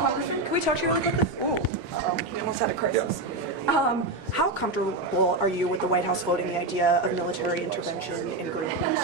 Congressman, can we talk to you about this? Oh, we almost had a crisis. How comfortable are you with the White House floating the idea of military intervention in Greenland?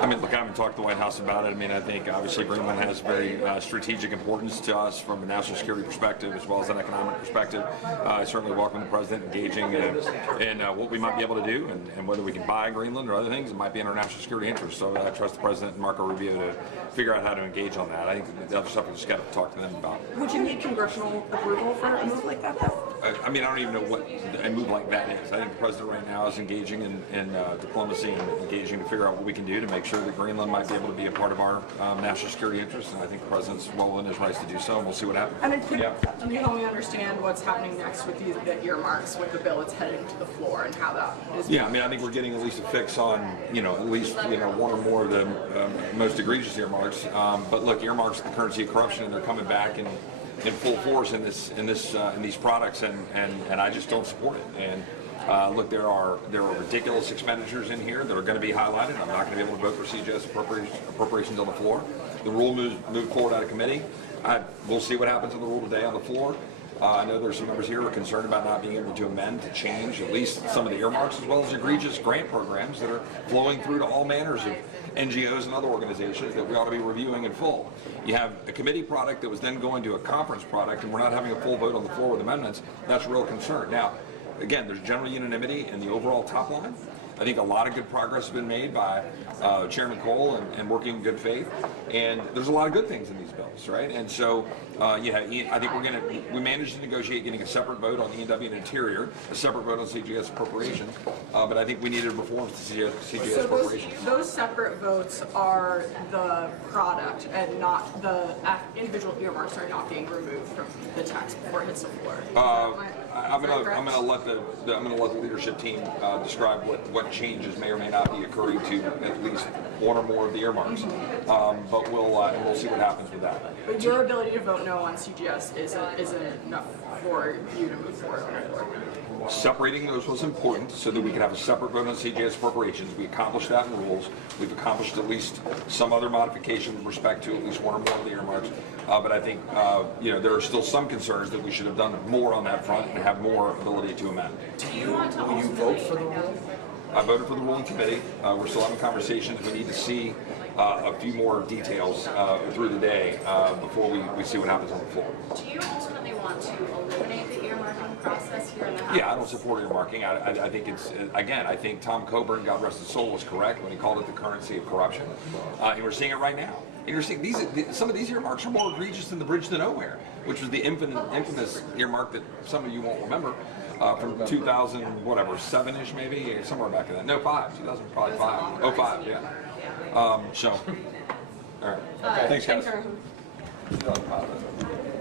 I mean, look, I haven't talked to the White House about it. I mean, I think obviously Greenland has very strategic importance to us from a national security perspective as well as an economic perspective. I certainly welcome the President engaging in what we might be able to do and whether we can buy Greenland or other things. It might be in our national security interest. So I trust the President and Marco Rubio to figure out how to engage on that. I think the other stuff we just got to talk to them about. Would you need congressional approval for a move like that, though? I mean, I don't even know what a move like that is. I think the President right now is engaging in diplomacy and engaging to figure out what we can do to make sure that Greenland might be able to be a part of our national security interests, and I think the President's well within his rights to do so, and we'll see what happens. Can you help me understand what's happening next with the earmarks, with the bill that's heading to the floor, and how that is? Yeah, I mean, I think we're getting at least a fix on, at least one or more of the most egregious earmarks. But look, earmarks are the currency of corruption, and they're coming back in full force in these products, and I just don't support it. And look, there are ridiculous expenditures in here that are going to be highlighted. I'm not going to be able to vote for CJS appropriations on the floor. The rule moved forward out of committee. We'll see what happens on the rule today on the floor. I know there's some members here who are concerned about not being able to amend to change at least some of the earmarks, as well as egregious grant programs that are flowing through to all manners of NGOs and other organizations that we ought to be reviewing in full. You have a committee product that was then going to a conference product, and we're not having a full vote on the floor with amendments. That's a real concern. Now, again, there's general unanimity in the overall top line. I think a lot of good progress has been made by Chairman Cole and working in good faith, and there's a lot of good things in these bills, right? And so, I think we managed to negotiate getting a separate vote on E&W and Interior, a separate vote on CGS appropriations, but I think we needed reforms to CGS appropriations. So those separate votes are the product, and not the individual earmarks are not being removed from the text before it hits the floor. I'm gonna let the leadership team describe what changes may or may not be occurring to at least one or more of the earmarks. But we'll see what happens with that. But your ability to vote no on CGS isn't enough for you to move forward. Separating those was important so that we could have a separate vote on CGS appropriations. We accomplished that in the rules. We've accomplished at least some other modification with respect to at least one or more of the earmarks. But I think there are still some concerns that we should have done more on that front and have more ability to amend. Will you vote for the rule? I voted for the rule in committee. We're still having conversations. We need to see a few more details through the day before we see what happens on the floor. Do you ultimately want to eliminate the earmarking process here in the House? Yeah, I don't support earmarking. I think it's, again, I think Tom Coburn, God rest his soul, was correct when he called it the currency of corruption. And we're seeing it right now. And you're seeing some of these earmarks are more egregious than the Bridge to Nowhere, which was the infamous earmark that some of you won't remember. From 2000, whatever, 7-ish maybe, somewhere back in that. No, 2005. 05, yeah. All right. Thanks, guys.